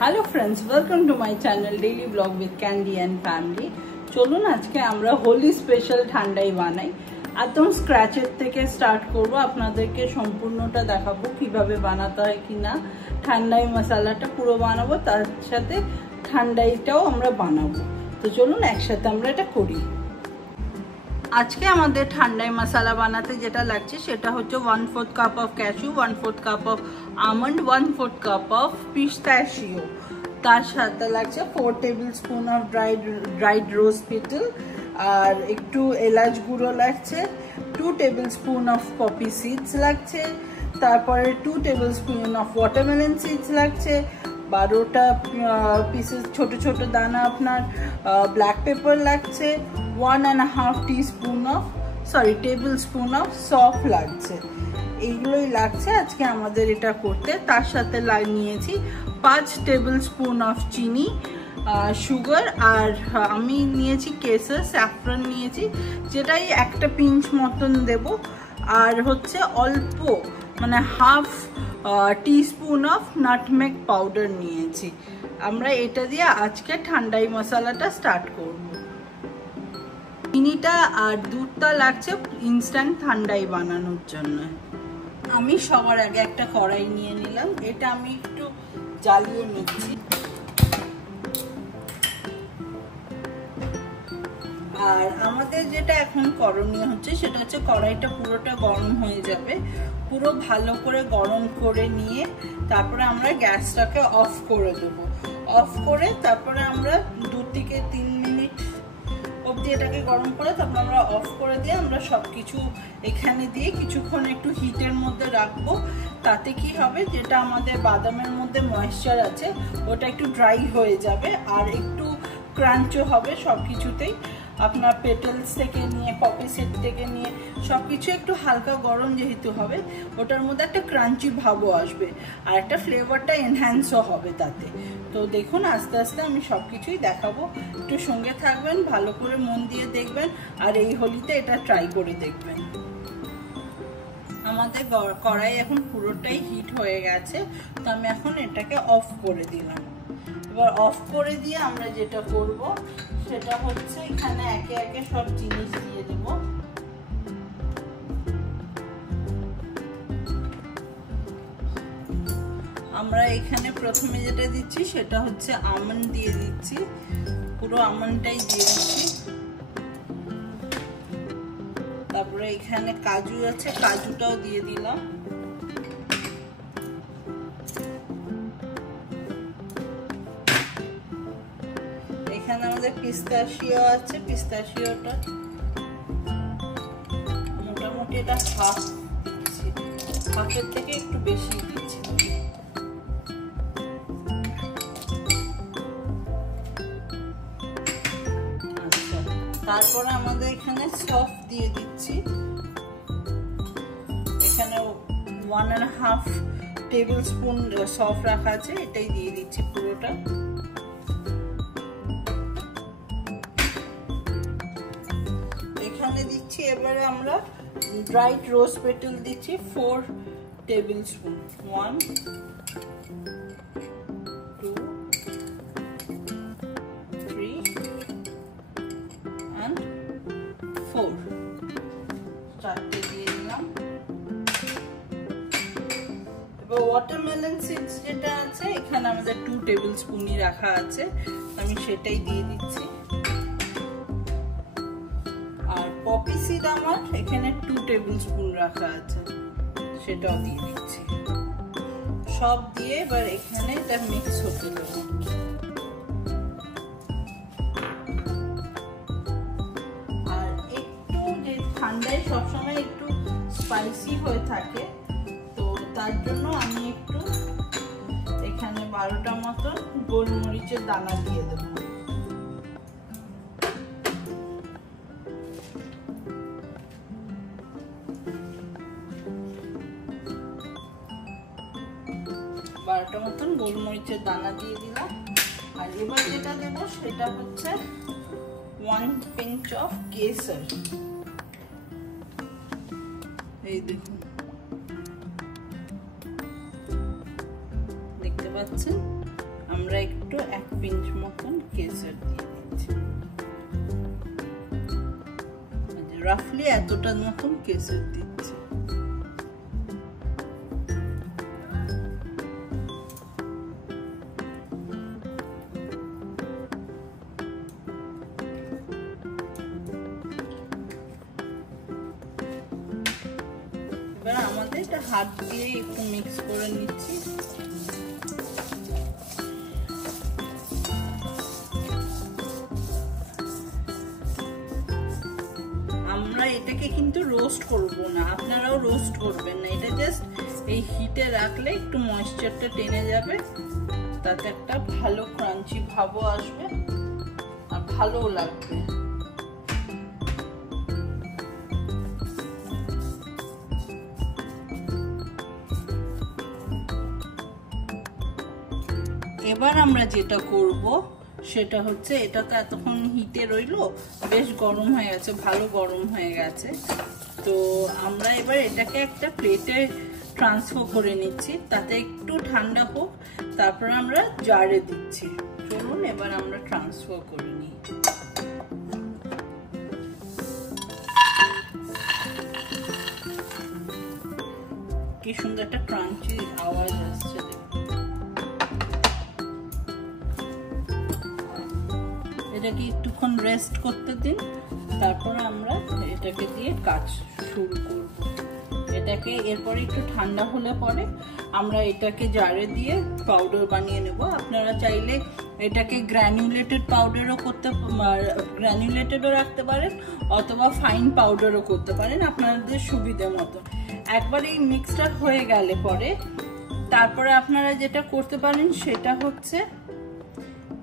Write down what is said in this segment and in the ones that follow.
Hello friends, welcome to my channel daily blog with Candy and family. চলুন আজকে আমরা Holi special ঠান্ডাই বানাই। একদম স্ক্র্যাচের থেকে স্টার্ট করব, আপনাদেরকে সম্পূর্ণটা দেখাবো কিভাবে বানাতে হয় কিনা। ঠান্ডাই মশলাটা পুরো বানাবো, তার সাথে ঠান্ডাইটাও আমরা বানাবো। তো চলুন একসাথে আমরা এটা করি। আজকে আমাদের ঠান্ডাই মশলা বানাতে যেটা লাগছে সেটা হচ্ছে 1/4 cup of cashew, 1/4 cup of almond, 1/4 cup of pistachio. তার সাথে লাগছে 4 tablespoon of dried rose petal, আর একটু এলাচ গুঁড়ো লাগছে, 2 tablespoon of poppy seeds লাগছে, তারপরে 2 tablespoon of watermelon seeds লাগছে, 12টা পিসেস ছোট ছোট দানা আপনার ব্ল্যাক পেপার লাগছে, 1.5 টেবিল স্পুন অফ সফ লাগছে। এইগুলোই লাগছে আজকে আমাদের এটা করতে। তার সাথে নিয়েছি 5 টেবিল স্পুন অফ চিনি, সুগার, আর আমি নিয়েছি কেসর, স্যাফরন নিয়েছি, যেটাই একটা পিঞ্চ মতন দেব, আর হচ্ছে অল্প মানে half teaspoon of nutmeg powder নিয়েছি। আমরা এটা দিয়ে আজকে ঠান্ডাই মশলাটা স্টার্ট করব। চিনিটা আর দুধটা লাগছে ইনস্ট্যান্ট ঠান্ডাই বানানোর জন্য। আমি সবার আগে একটা কড়াই নিয়ে নিলাম, এটা আমি একটু জ্বালিয়ে নিচ্ছি। আর আমাদের যেটা এখন করণীয় হচ্ছে সেটা হচ্ছে কড়াইটা পুরোটা গরম হয়ে যাবে, পুরো ভালো করে গরম করে নিয়ে তারপরে আমরা গ্যাসটাকে অফ করে দেবো। অফ করে তারপরে আমরা 2 থেকে 3 মিনিট অবধি এটাকে গরম করে তারপর আমরা অফ করে দিয়ে আমরা সবকিছু এখানে দিয়ে কিছুক্ষণ একটু হিটের মধ্যে রাখবো। তাতে কি হবে, যেটা আমাদের বাদামের মধ্যে ময়েশ্চার আছে ওটা একটু ড্রাই হয়ে যাবে, আর একটু ক্রাঞ্চও হবে সবকিছুতেই। আপনার পেটেলস থেকে নিয়ে পপি সিড থেকে নিয়ে সবকিছু একটু হালকা গরম যেহেতু হবে, ওটার মধ্যে একটা ক্রাঞ্চি ভাবও আসবে, আর একটা ফ্লেভারটা এনহ্যান্সও হবে তাতে। তো দেখুন আস্তে আস্তে আমি সবকিছুই দেখাবো, একটু সঙ্গে থাকবেন, ভালো করে মন দিয়ে দেখবেন, আর এই হোলিতে এটা ট্রাই করে দেখবেন। আমাদের কড়াই এখন পুরোটাই হিট হয়ে গেছে, তো আমি এখন এটাকে অফ করে দিলাম। এবার অফ করে দিয়ে আমরা যেটা করব সেটা হচ্ছে এখানে একে একে সব জিনিস দিয়ে দেব। আমরা এখানে প্রথমে যেটা দিচ্ছি সেটা হচ্ছে আমন্ড দিয়ে দিচ্ছি, পুরো আমন্ডটাই দিয়ে দিচ্ছি। তারপরে এখানে কাজু আছে, কাজুটাও দিয়ে দিলাম। এখানে আমাদের পিস্তাশিও আছে, পিস্তাশিওটা মোটামুটি এটা হাফ দিচ্ছি, হাফের থেকে একটু বেশি দিচ্ছি। আচ্ছা, তারপরে আমাদের এখানে সফ দিয়ে দিচ্ছি। এখানে 1.5 টেবিল স্পুন সফ রাখা আছে, এটাই দিয়ে দিচ্ছি পুরোটা। এখানে দিচ্ছি এবারে আমরা ড্রাইড রোজ পেটাল দিচ্ছি 4 টেবিল স্পুন, 1 2 3 and 4, 4টে দিয়ে দিলাম। এবার ওয়াটারমেলন সিডস যেটা আছে এখানে আমাদের 2 টেবিল স্পুনই রাখা আছে, আমি সেটাই দিয়ে দিচ্ছি। পপি সিড আমার এখানে 2 টেবিল স্পুন রাখা আছে, সেটাও দিয়ে দিচ্ছি। সব দিয়ে এবার এখানে এটা মিক্স হতে দেবো। আর একটু যে ঠান্ডায় সবসময় একটু স্পাইসি হয়ে থাকে, তো তার জন্য আমি একটু এখানে 12টা মতো গোলমরিচের দানা দিয়ে দেবো। বারোটা মতন গোলমরিচের দানা দিয়ে দিলাম। আর এবার যেটা দেবো সেটা হচ্ছে 1 পিঞ্চ অফ কেসর। এই দেখুন, দেখতে পাচ্ছেন আমরা 1 পিঞ্চ মতন কেসর দিয়ে দিচ্ছি, রাফলি এতটার মতন কেসর দিচ্ছি। এবার আমাদের এটা হাত দিয়ে একটু মিক্স করে নিচ্ছি। আমরা এটাকে কিন্তু রোস্ট করব না, আপনারাও রোস্ট করবেন না, এটা জাস্ট এই হিটে রাখলে একটু ময়েশ্চারটা টেনে যাবে, তাতে একটা ভালো ক্রাঞ্চি ভাবও আসবে আর ভালোও লাগবে। এবার আমরা যেটা করব সেটা হচ্ছে, এটা তো এতক্ষণ হিটে রইলো, বেশ গরম হয়ে গেছে, ভালো গরম হয়ে গেছে। তো আমরা এবার এটাকে একটা প্লেটে ট্রান্সফার করে নিচ্ছি, তাতে একটু ঠান্ডা হোক, তারপর আমরা জারে দিচ্ছি। চলুন এবার আমরা ট্রান্সফার করে নিই। কি সুন্দর একটা ক্রাঞ্চি আওয়াজ আসছে। এটাকে একটুক্ষণ রেস্ট করতে দিন, তারপর আমরা এটাকে দিয়ে কাজ শুরু করব। এটাকে এরপরে একটু ঠান্ডা হলে পরে আমরা এটাকে জারে দিয়ে পাউডার বানিয়ে নেব। আপনারা চাইলে এটাকে গ্র্যানুলেটেড পাউডারও গ্র্যানুলেটেডও রাখতে পারেন, অথবা ফাইন পাউডারও করতে পারেন, আপনাদের সুবিধে মতো। একবার এই মিক্সটা হয়ে গেলে পরে তারপরে আপনারা যেটা করতে পারেন সেটা হচ্ছে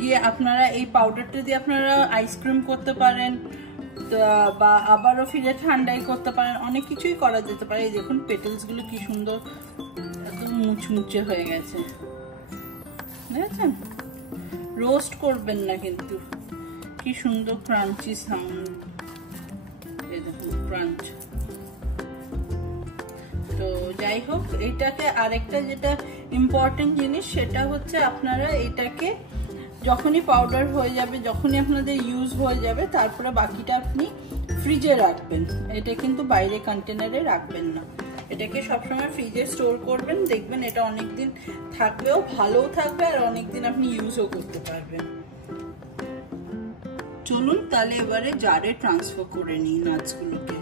গিয়ে আপনারা এই পাউডারটা দিয়ে আপনারা আইসক্রিম করতে পারেন, বা আবারও ফিরে ঠান্ডাই করতে পারেন, অনেক কিছুই করা যেতে পারে। এই দেখুন পেটেলসগুলো কি সুন্দর একদম মুচমুচে হয়ে গেছে, দেখেছেন? রোস্ট করবেন না কিন্তু, কি সুন্দর ক্রাঞ্চি সাউন্ড, এই দেখুন ক্রাঞ্চ। তো যাই হোক, এইটাকে আরেকটা যেটা ইম্পর্টেন্ট জিনিস সেটা হচ্ছে আপনারা এটাকে যখনই পাউডার হয়ে যাবে, যখনই আপনাদের ইউজ হয়ে যাবে, তারপরে বাকিটা আপনি ফ্রিজে রাখবেন। এটা কিন্তু বাইরে কন্টেনারে রাখবেন না, এটাকে সবসময় ফ্রিজে স্টোর করবেন, দেখবেন এটা অনেকদিন থাকবেও, ভালোও থাকবে, আর অনেকদিন আপনি ইউজও করতে পারবেন। চলুন তাহলে এবারে জারে ট্রান্সফার করে নিই নাটসগুলোকে।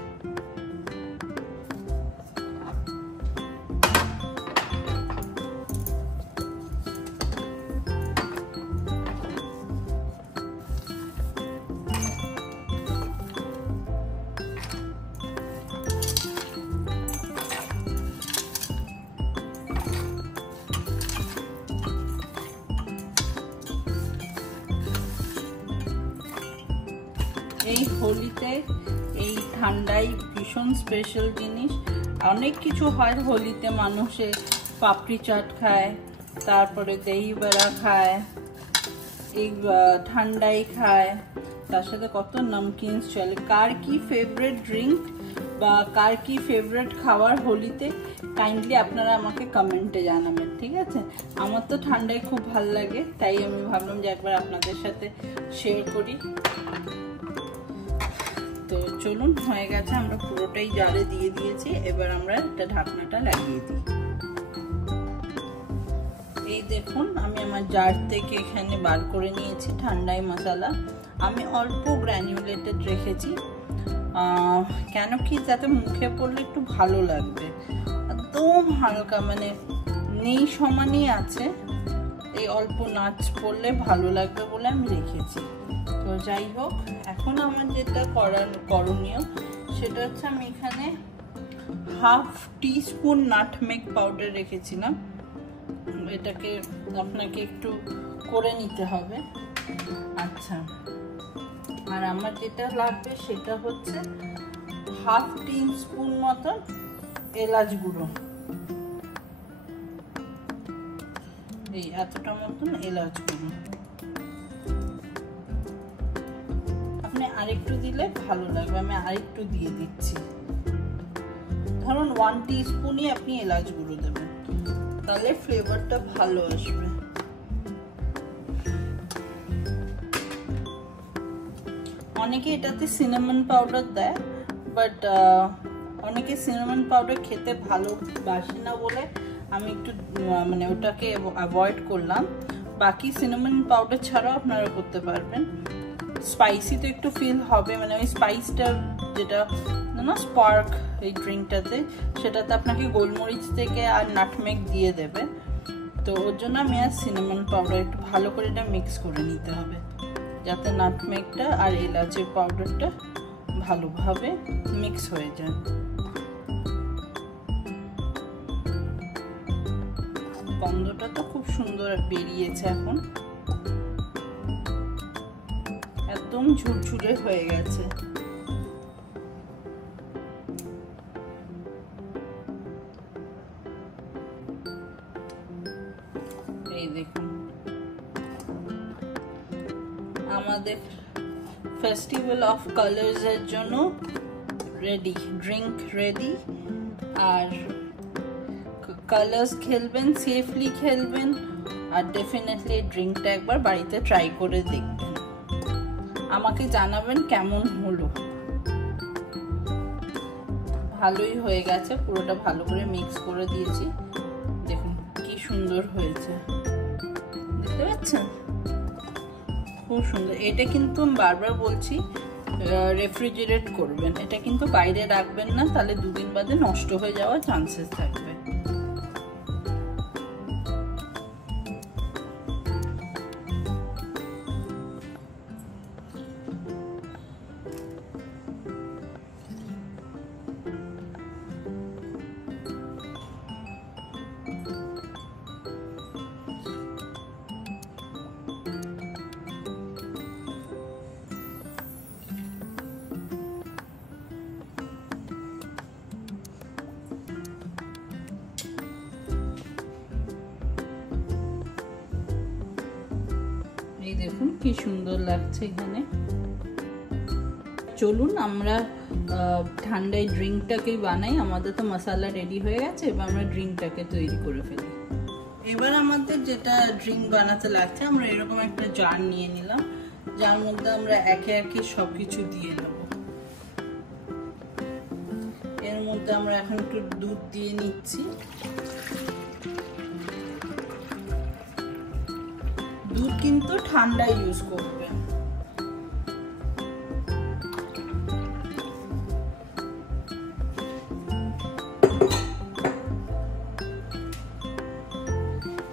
এই হোলিতে এই ঠান্ডায় ভীষণ স্পেশাল জিনিস, অনেক কিছু হয় হোলিতে, মানুষে পাপড়ি চাট খায়, তারপরে দহি বড়া খায়, এই ঠান্ডাই খায়, তার সাথে কত নমকিনস চলে। কার কি ফেভারিট ড্রিঙ্ক বা কার কি ফেভারিট খাবার হোলিতে, কাইন্ডলি আপনারা আমাকে কমেন্টে জানাবেন, ঠিক আছে? আমার তো ঠান্ডায় খুব ভাল লাগে, তাই আমি ভাবলাম যে একবার আপনাদের সাথে শেয়ার করি। তো চলুন, হয়ে গেছে, আমরা পুরোটাই জারে দিয়ে দিয়েছি। এবার আমরা একটা ঢাকনাটা লাগিয়ে দিই। এই দেখুন, আমি আমার জার থেকে এখানে বার করে নিয়েছি ঠান্ডাই মশলা। আমি অল্প গ্র্যানুলেটেড রেখেছি, কেন কি যাতে মুখে পড়লে একটু ভালো লাগবে, একদম হালকা, মানে নেই সমানই আছে, এই অল্প নাচ পড়লে ভালো লাগবে বলে আমি রেখেছি। তো যাই হোক, এখন আমার যেটা করণীয় সেটা হচ্ছে, আমি এখানে হাফ টিস্পুন নাটমেগ পাউডার রেখেছিলাম, এটাকে আপনাকে একটু করে নিতে হবে। আচ্ছা, আর আমার যেটা লাগবে সেটা হচ্ছে হাফ টিস্পুন মতন এলাচ গুঁড়ো, এই এতটা মতন এলাচ গুঁড়ো। আপনি আরেকটু দিলে ভালো লাগবে, আমি আরেকটু দিয়ে দিচ্ছি। ধরুন 1 টিস্পুনই আপনি এলাচ গুঁড়ো দেবেন, তাহলে ফ্লেভারটা ভালো আসবে। অনেকে এটাতে সিনামন পাউডার দেয়, বাট অনেকে সিনামন পাউডার খেতে ভালোবাসে না বলে আমি একটু মানে ওটাকে অ্যাভয়েড করলাম। বাকি সিনামন পাউডার ছাড়াও আপনারা করতে পারবেন। স্পাইসি তো একটু ফিল হবে, মানে ওই স্পাইসটা যেটা না স্পার্ক এই ড্রিঙ্কটাতে, সেটাতে আপনাকে গোলমরিচ থেকে আর নাটমেগ দিয়ে দেবে। তো ওর জন্য আমি আর সিনামন পাউডার একটু ভালো করে এটা মিক্স করে নিতে হবে, যাতে নাটমেগটা আর এলাচের পাউডারটা ভালোভাবে মিক্স হয়ে যায়। গন্ধটা তো খুব সুন্দর বেরিয়েছে, এখন একদম ঝুরঝুরে হয়ে গেছে। এই দেখুন আমাদের ফেস্টিভ্যাল অফ কালার্স এর জন্য রেডি, ড্রিঙ্ক রেডি। আর কালার্স খেলবেন, সেফলি খেলবেন, আর ডেফিনেটলি ড্রিঙ্কটা একবার বাড়িতে ট্রাই করে দেখবেন। আমাকে জানাবেন কেমন হলো। ভালোই হয়ে গেছে, পুরোটা ভালো করে মিক্স করে দিয়েছি। দেখুন কি সুন্দর হয়েছে, দেখতে পাচ্ছেন? খুব সুন্দর। এটা কিন্তু বারবার বলছি রেফ্রিজারেট করবেন, এটা কিন্তু বাইরে রাখবেন না, তাহলে 2 দিন বাদে নষ্ট হয়ে যাওয়ার চান্সেস থাকবে। এই দেখুন কি সুন্দর লাগছে এখানে। চলুন আমরা ঠান্ডায় ড্রিঙ্কটাকেই বানাই। আমাদের তো মশলা রেডি হয়ে গেছে, এবার আমরা ড্রিঙ্কটাকে তৈরি করে ফেলি। এবার আমাদের যেটা ড্রিঙ্ক বানাতে লাগছে, আমরা এরকম একটা জার নিয়ে নিলাম, যার মধ্যে আমরা একে একে সবকিছু দিয়ে নেব। এর মধ্যে আমরা এখন একটু দুধ দিয়ে নিচ্ছি। দুধ কিন্তু ঠান্ডা ইউজ করবে।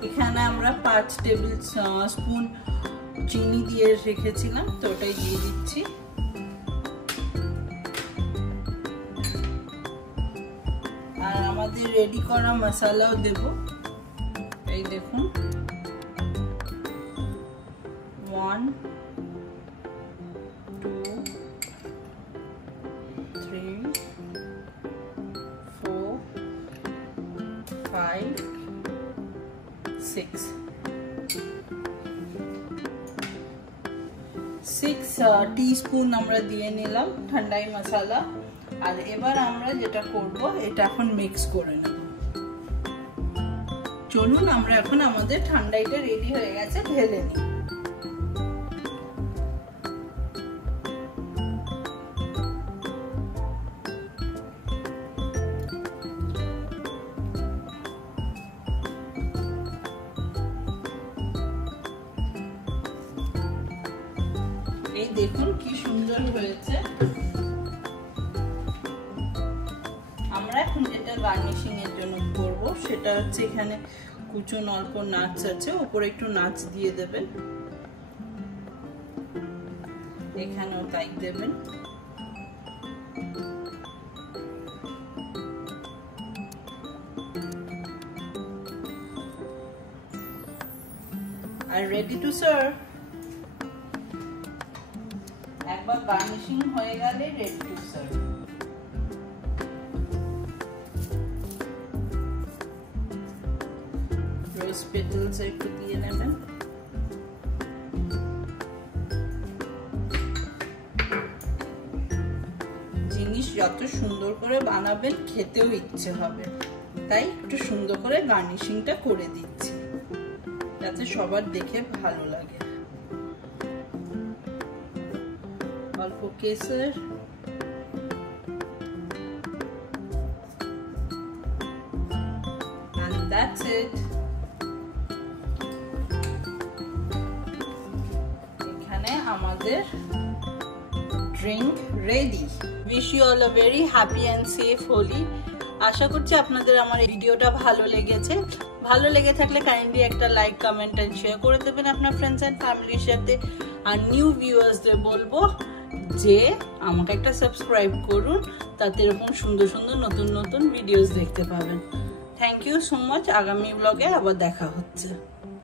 এখানে আমরা 5 টেবিল স্পুন চিনি দিয়ে রেখেছিলাম, তো ওটাই দিয়ে দিচ্ছি। আর আমাদের রেডি করা মশলাও দেব। এই দেখুন 1 2 3 4 5 6 টিস্পুন আমরা দিয়ে নিলাম ঠান্ডাই মশলা। আর এবার আমরা যেটা করব, এটা এখন মিক্স করে নেব। চলুন আমরা এখন আমাদের ঠান্ডাইটা রেডি হয়ে গেছে, ঢেলে নিই। এই দেখুন কি সুন্দর হয়েছে। আমরা এখন যেটা গার্নিশিং এর জন্য করব, সেটা হচ্ছে এখানে কুচনো অল্প নাটস আছে, উপরে একটু নাটস দিয়ে দেবেন, এখানেও তাই দেবেন। আর রেডি টু সার্ভ। একবার গার্নিশিং হয়ে গেলে ready to serve. Rose petals একটু দিয়ে নেবেন। জিনিস যত সুন্দর করে বানাবেন খেতেও ইচ্ছে হবে, তাই একটু সুন্দর করে গার্নিশিংটা করে দিচ্ছি, যাতে সবার দেখে ভালো লাগে। অল্প কেসর, and that's it. এখানে আমাদের drink ready. Wish you all a very happy and safe Holi. আশা করছি আপনাদের আমার ভিডিওটা ভালো লেগেছে। ভালো লেগে থাকলে কাইন্ডলি একটা লাইক, কমেন্ট এন্ড শেয়ার করে দেবেন আপনার ফ্রেন্ডস এন্ড ফ্যামিলির সাথে। আর নিউ ভিউয়ার্সদের বলবো যে আমাকে একটা সাবস্ক্রাইব করুন, তাতে এরকম সুন্দর সুন্দর নতুন নতুন ভিডিওস দেখতে পাবেন। Thank you so much. আগামী ব্লগে আবার দেখা হচ্ছে।